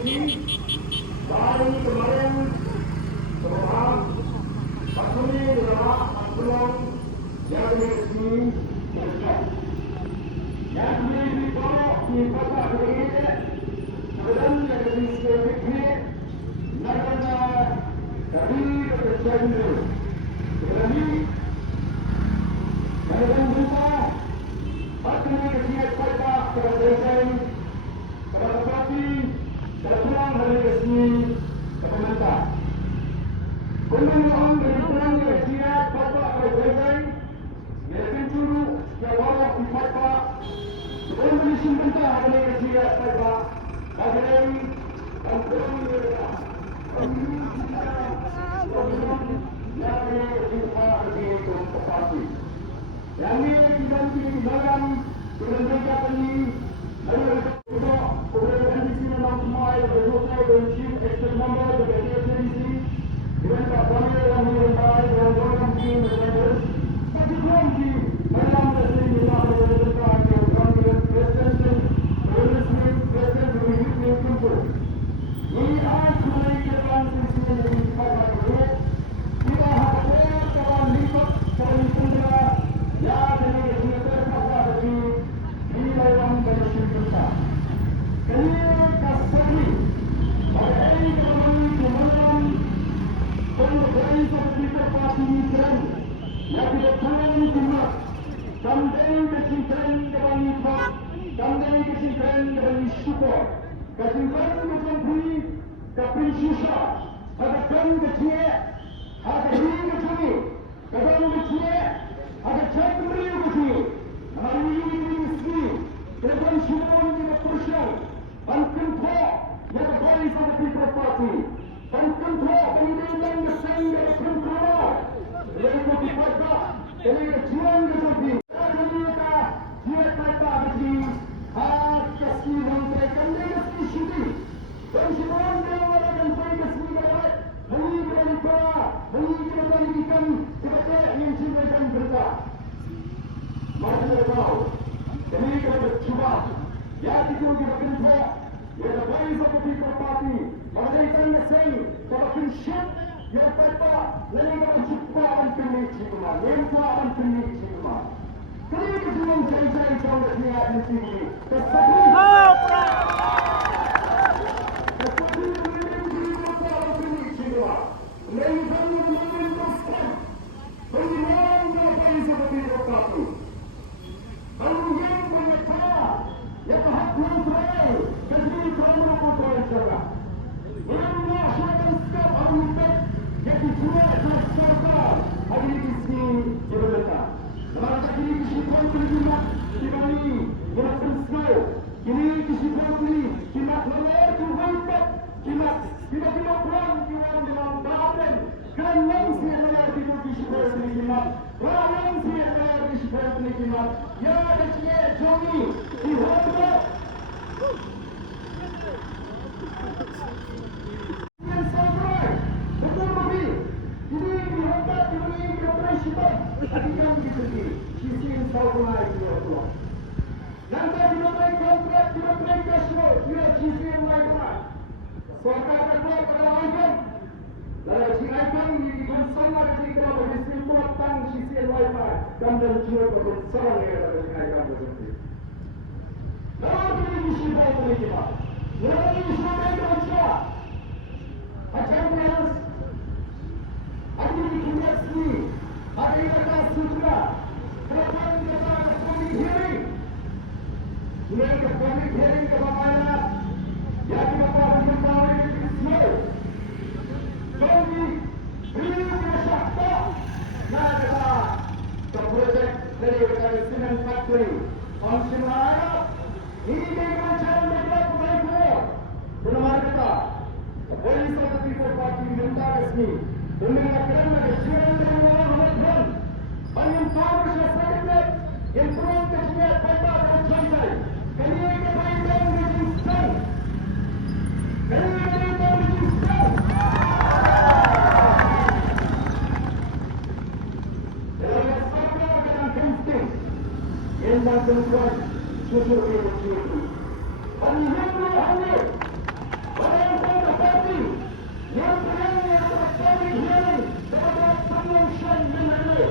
baru kemarin seorang Patuni adalah pulang yang resmi berkat. Yang dibawa di kota ini kemudian yang disebutkan negara dari Cendol. Kemudian kemudian rumah Patuni kesiat kota kerajaan kerajaan terpulang dari resmi pemerintah. Kemudian dari pulang dari siap kota kerajaan yang pencuru yang bawa di kota sebelum menyusun perintah dari siap kota agar angkutan mereka dari jumpa di tempat yang ini tidak ditinggalkan dengan mereka ini adalah kemudian di sini nama semua yang berdosa dan chief executive member dari KCC dengan kabarnya yang mengenai dan program team members tapi kami dalam dasar ini adalah berdosa yang kami presiden presiden kumpul ini adalah kegiatan sesi yang pada ini kita harapkan kawan lipat kawan pula ya dari kita pada di dalam bersyukur kita kasih pada ini kami kemudian berbagai seperti terpati dan yang dilakukan cuma sampai kesimpulan kepada kita sampai kesimpulan kepada syukur kesimpulan kepada keprinsipal hadapan kecil ada ini kecil kadang kecil ada cakap beriu kecil hari ini mesti depan semua kita persiap dan kontrol yang berkali seperti berpati dan kontrol pendidikan kesan yang kontrol yang berkata ini kejuan kecuali dan kita dia kata begini kasih dan kami kasih sini dan semua orang akan pergi ke sini baik menginginkan kepada yang cintakan berita mari kita tahu ini kita cuba ya itu kita kerja ya baik seperti berpati mereka yang semakin syuk ya kata mereka cuba antri cuma mereka antri cuma kali itu yang saya tahu dia di sini Orang parti yang berani terjadi ini terhadap pengurusan negara.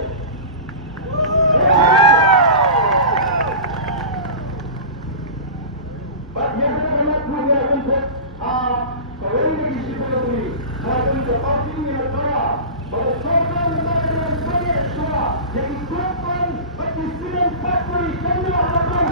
Yang sangat mulia untuk kawin bagi sipil ini, maupun ke parti yang negara, bersama negara yang banyak suara yang ikutkan bagi sidang parti semua akan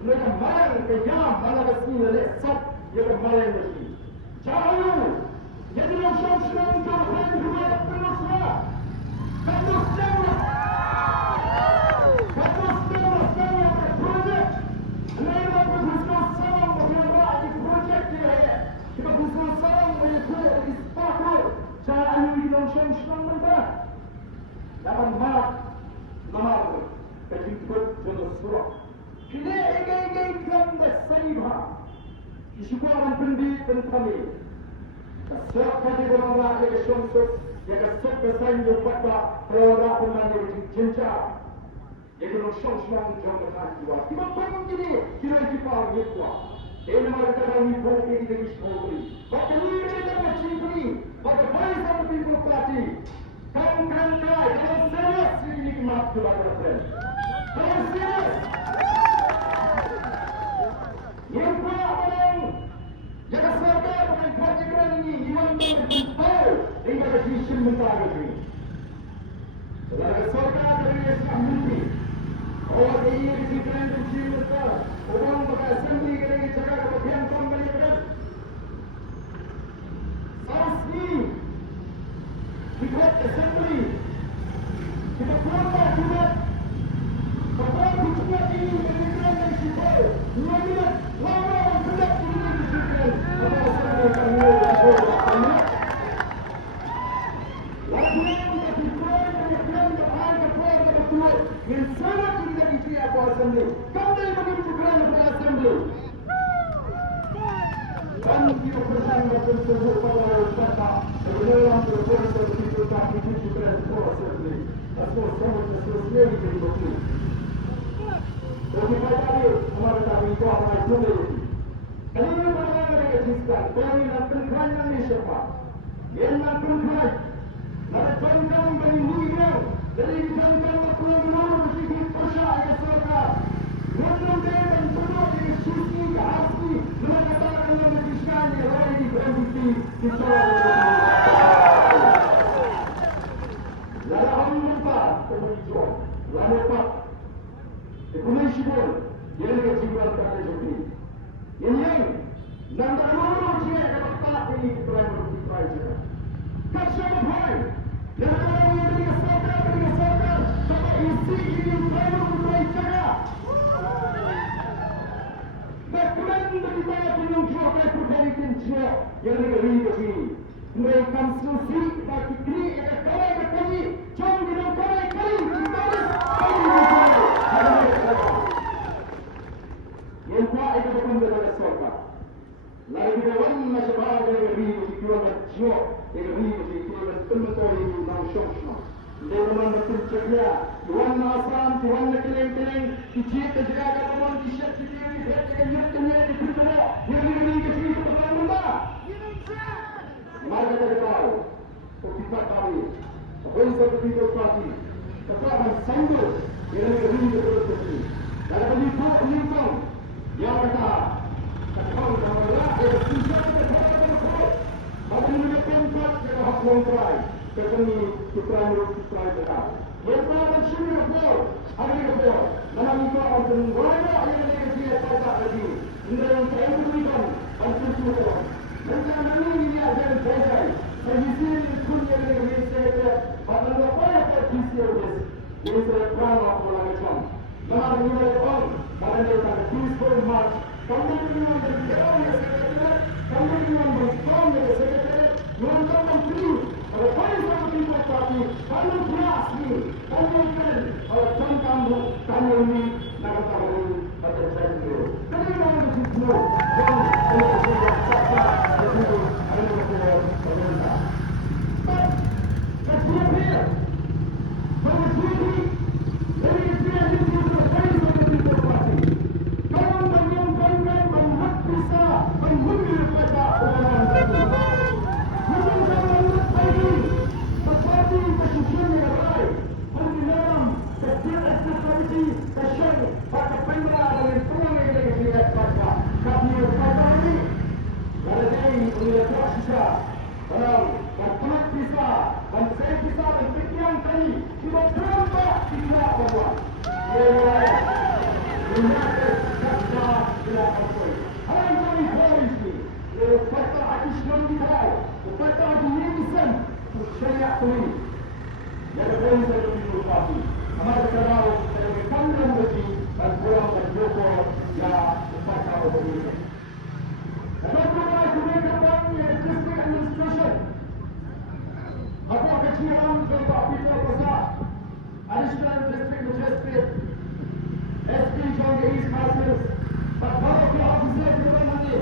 mereka malam kejam malam kesini lesap yang malam kesini. Jauh jadi langsung senang jauh juga teruslah. Kamu semua projek. Mereka berusaha sama mengelola di projek dia. Kita berusaha sama mengelola di sepatu. Jangan ini langsung senang mereka. Jangan malam malam kejikut jelas surah. Kini ege-ege ganda sahibah. Isukuran pendid dan kami. Kasok kati beranglah ege syamsuk. Ya kasok kesain berpata. Beranglah pemanda di jencar. Ege nong syamsuk jom berkata jiwa. Tiba pun kini. Kira jipar yukwa. Ege mereka kami boleh ege iskoli. Baka ni ege macikuni. Baka bayi sama people party. Kamu kan kaya. Kalau serius ini nikmat kepada friend. Kalau serius. Yang orang jaga serta dengan kajian ini yang berbentuk hingga kejisim mentara ini. Jaga serta dari Islam ini. Orang ini diberikan kejisim mentara. Orang berasumsi kerana jaga kebahagiaan kembali berat. Saksi dibuat assembly. Kita berapa juga. Apa yang ini berikan dari sipil. Mengambil lama bergerak di dunia sipil. Apa asal kami bergerak. Lakukan kita bergerak dengan bahan kepada kebetulan. Yang sangat tidak isi apa assembly. Kami bagi bergerak kepada assembly. Kami tidak bersama tersebut pada wisata. Dalam berkuasa sipil kami bergerak kepada assembly. Asal sama sesuai dengan betul. Jadi tadi hamaरे kami itu apa itu ini. Ini bagaimana mereka jiskan? Kami nak berkeran yang siapa? Yang nak berkeran. Nak berkeran bagi mulia. Dari berkeran berkeran mesti dipercaya serta. Berkeran perlu disuci hati. Mereka akan menjadikan yang lain berhenti disoal. Lalu apa? Kemudian lalu apa? Ekonomi pun dia nak jiwal kerana jadi. Ini dan terlalu dia dapat tak ini kerana kita juga. Kasih apa? Yang orang yang berkesatan, sama isi ini kerana kita juga. Bahkan kita belum cuaca perkara kerja yang negeri ini. Mereka susi bagi diri yang kaya kali, jangan bilang kaya kali, kita yang tak itu bukan dari sorga. Lain dewan masyarakat yang beribu di kilometer jauh, yang beribu di kilometer penonton itu langsung. Dewan berpencernya, dewan asam, dewan keleng-keleng, dijit terjaga dewan disyak sendiri, berjaga nyatanya di kedua, yang beribu di situ pertama. Mari kita tahu, kita tahu, apa yang seperti itu pasti, katakan sandu, yang beribu di situ. Dalam itu Lincoln yang kata katakan bahawa dia tidak terhadap apa yang dilakukan dengan hak kontrai ketemu supaya benar. Mereka bersama betul, hari betul. Dalam itu orang banyak yang dia pada lagi. Ini yang saya berikan untuk semua. Mereka ini ada berbagai. Sehingga dunia ini saya pada apa yang terjadi ini saya pernah melakukan. Dalam nilai orang, pada mereka peaceful march, kami dengan berjalan yang sekalian, kami dengan berjalan yang sekalian, melakukan menteri, pada poin sama people party, kami keras ni, kami akan oleh kamu, kami ini nak tahu pada saya itu. Kami nak bersama, dan kita siapa, jadi ada bersama pemerintah. Tapi penyelenggara sisa dalam berpenuh sisa dan saya sisa dan sekian kali kita terlambat tidak berbuat. United Saksa tidak berbuat. Hari kami polisi, lepaskan additional kita, lepaskan additional saya tulis. Jadi polis saya tulis pasti. Amat sekarang saya berkandang bagi dan pulang dan joko ya lepaskan additional. Dalam program kebijakan district administration, apa kecilan Bapak Peter Besar, additional district magistrate, SP John East Masters, Bapak Officer Ketua Mandi,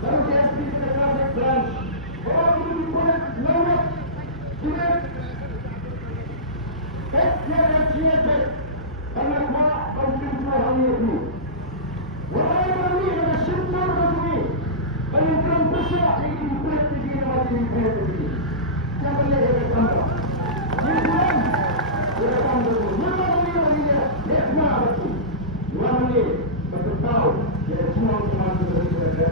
lalu SP Traffic Branch, orang itu dibuat lewat sudah yang siapa karena kuat konstitusi hari ini. Wahai ini adalah syukur bagi Bayangkan besar ini dibuat begini mati dibuat begini. Jangan boleh bertambah. Jangan bertambah dulu. Jangan boleh lekna betul. Jangan boleh bertahu. Jadi semua teman teman berjaya.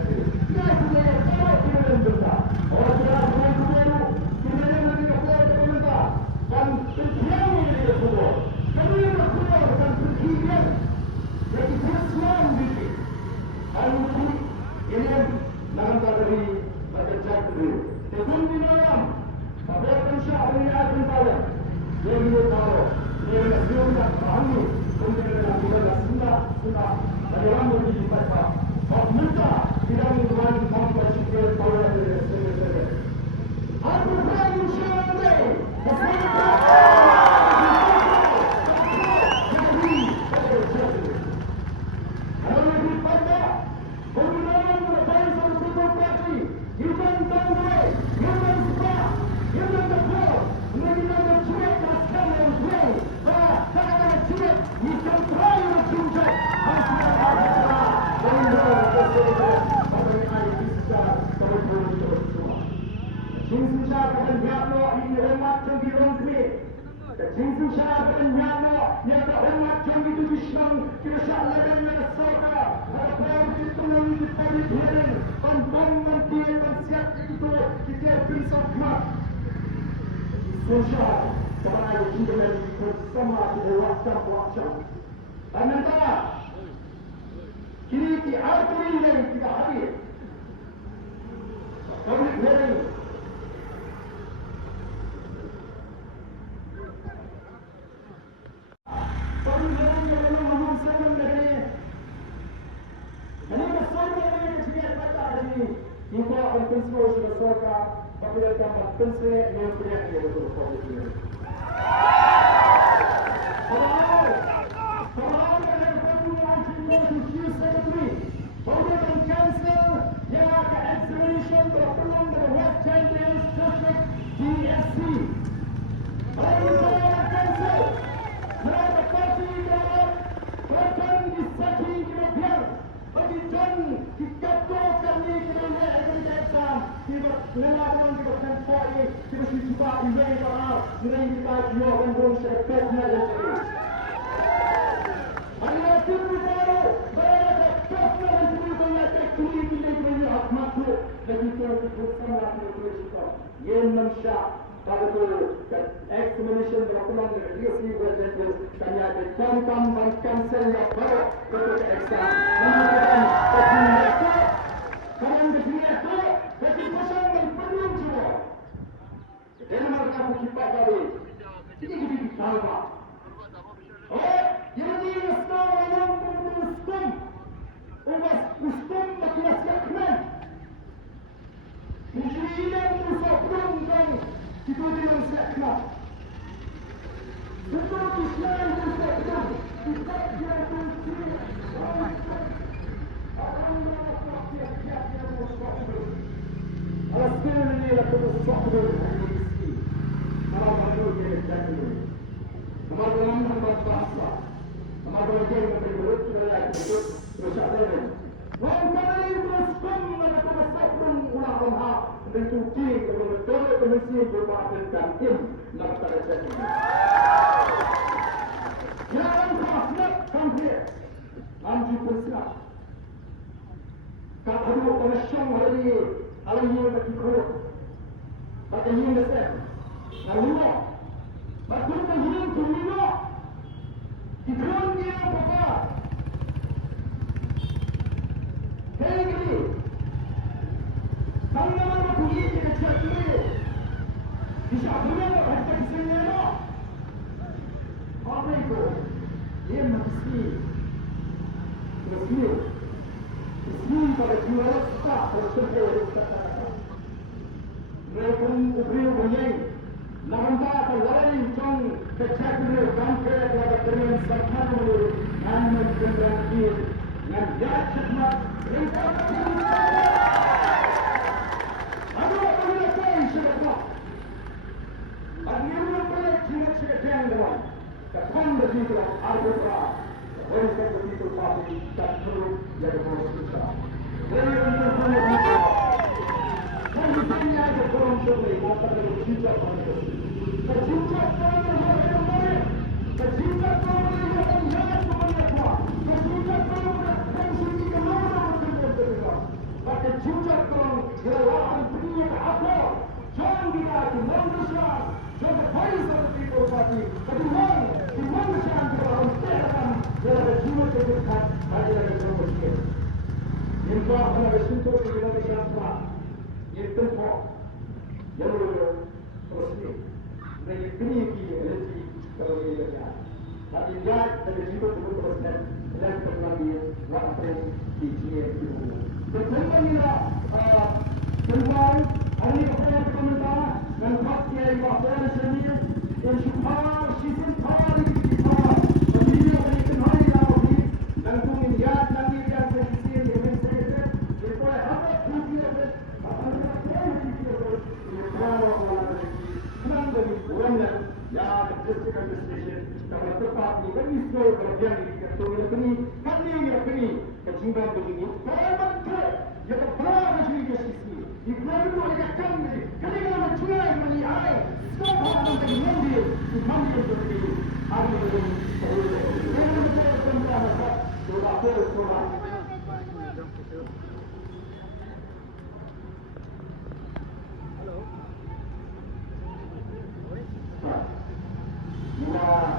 Jangan boleh tahu tidak besar. Orang orang boleh kuberu. Tidak ada lagi kuberu pemerintah. Dan setiap ini kuberu. Kami yang kuberu dan berkibar. Jadi Islam ini. Kalau ini dalam tadi baca cakap tekun di malam apabila syahri akan pada dia tahu dia nak fahami kemudian dalam sudah dari orang berjumpa Pak Musa tidak mengulangi tanpa sikap tahu dari sebenarnya aku berani syahri Sosial, sekarang ada juga bersama WhatsApp. Sementara kini di arteri yang tidak hadir. Public hearing. Public hearing yang memang mengumumkan dari ini besar dari kecil kata ini. Kita akan konsul bersama apabila kita konsul yang beriak dia betul public hearing. Kalau ada pertemuan Chief Secretary, kemudian cancel yang akan examination berpeluang dari West Champions District DSC. Kalau saya cancel, mereka pasti dapat bahkan disaki kemudian bagi John dikatakan ini kerana exam kita melakukan kita transport ini kita cuba invest orang dengan kita jual dan berusaha personal ini. Ada tipu baru, berada personal ini banyak teknik ini banyak makhluk dan kita bersama kita cuba. Yang memsyak pada tu examination berpeluang dengan DSC West Champions tanya ada contoh dan cancel yang baru untuk exam. Kalian berjaya tu, tapi pasal yang perlu juga. Jangan mereka berkipat dari ini sama. Oh, jadi sekarang yang beruskum, umat uskum bagi masyarakat. Ini yang bersabung dan itu yang masyarakat. Betul Islam bersabung, kita jangan Alaskan ini lakukan sesuatu yang kalau mahu dia jadi. Kemajuan membuat bahasa, kemajuan dia memberi berita itu bersyarat. Walaupun ini beruskum melakukan sesuatu ulama bentuki betul komisi berbahasa dan nak terjadi. Jangan khasmat sampai anji bersiap. Kalau ada syam hari Alayhi berikut. Maka ini besar. Lalu, betul betul dunia. Ikon dia apa? Hei gini. Tangan mana bunyi kita cakap ini. Bisa dunia ada kisahnya no. Apa itu? Dia mesti. Ismi pada juara kita bersedia kita. Mereka beri bunyi. Nampak lain jong kecaknya bangkai pada dengan serta mulut namun berarti dengan jatuh Aduh, apa yang kau sudah? Akhirnya boleh jinak sedang dengan ketang begitu arbitra. Boleh begitu pasti tak perlu jadi berusaha. Boleh begitu. Kondisinya ada kurang lebih maka berjumpa pada berjumpa pada orang berjumpa pada yang jangan kepada berjumpa pada fungsi kemana berjumpa pada jumpa kurang jalan dunia apa jangan dikati manusia jangan bayi seperti berbagi kedua di manusia dalam sekarang dalam jiwa kehidupan ada yang berbeda. Yang akan bersentuh di dalam siapa ये तो हो जरूर सोचने मैं ये भी की गलती करोगे क्या अब याद तेरे जीवन को समझना लग करना भी वहाँ पे कीजिए तो चलता ही ना चलवाई अरे अपने आप को मिलता मैं बात किया एक बात और सुनिए ये शुभार शीतल थार की थार अभी भी अपने तुम्हारी आओगी लंकुन याद नहीं क्या से किसी ये में से ये कोई हमें पूछिए Ya, district administration, kalau tepat ni kan isu kerajaan ini, kalau ini kan ini kejumlah begini, kalau betul, ya berapa macam ini sisi, iklan itu ada kan ni, kalau kita cuai mani ay, semua orang yang mandi, mandi itu begini, hari ini, kalau kita tentang apa, surat. Ya,